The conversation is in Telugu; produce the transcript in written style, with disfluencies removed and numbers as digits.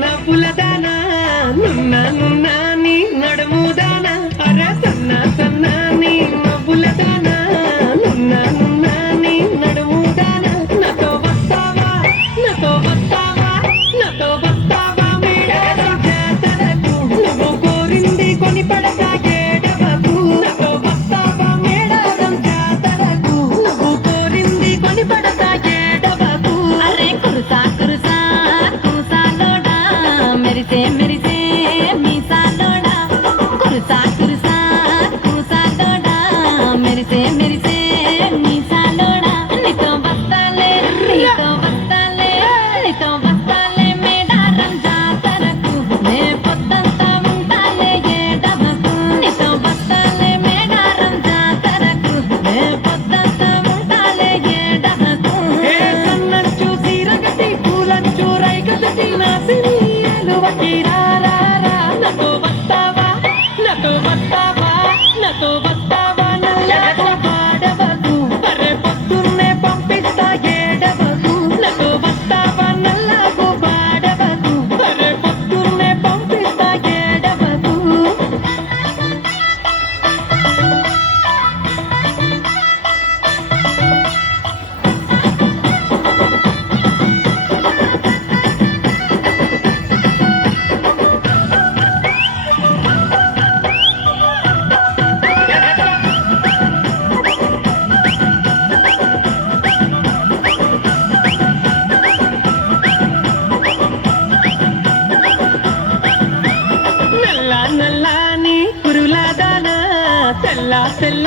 నవ్వులదానా నున్నా నున్నా నీ నడుముదానా అర సన్నా సన్నా నీ నవ్వులదానా నున్నా నున్నా నీ నడుముదానా నాతో వస్తావా నాతో వస్తావా నాతో వస్తావా మేడారం జాతరకు నువ్వు కోరింది కొని పడతా గేడవకు నాతో వస్తావా మేడారం జాతరకు నువ్వు కోరింది కొని పడతా గేడవకు అరే కురుసా కురుసా కూసాలోడా మెరిసే మెరిసే మీసాలోడా కురుసా కురుసా కూసాలోడా మెరిసే మెరిసే మీసాలోడా నీతో వస్తాలే నీతో వస్తాలే నీతో వస్తాలే మేడారం జాతరకు నే పొద్దంతా ఉంటాలే ఏడవకు నీతో వస్తాలే మేడారం జాతరకు నే పొద్దంతా ఉంటాలే ఏడవకు ఏ సన్నచ్చు సీరగటి పూలచ్చు రైగదటి నా సిరియలు వకిరారా నాతో వస్తావా నాతో వస్తావా నాతో వస్తావా నల్లాట పాడవకు అరే పొద్దున్నే పంపిస్తా ఏడవకు నాతో వస్తావా నల్లాకు పాడవకు అరే పొద్దున్నే పంపిస్తా ఏడవకు నల్ల నల్లని కురులదానా తెల్ల తెల్ల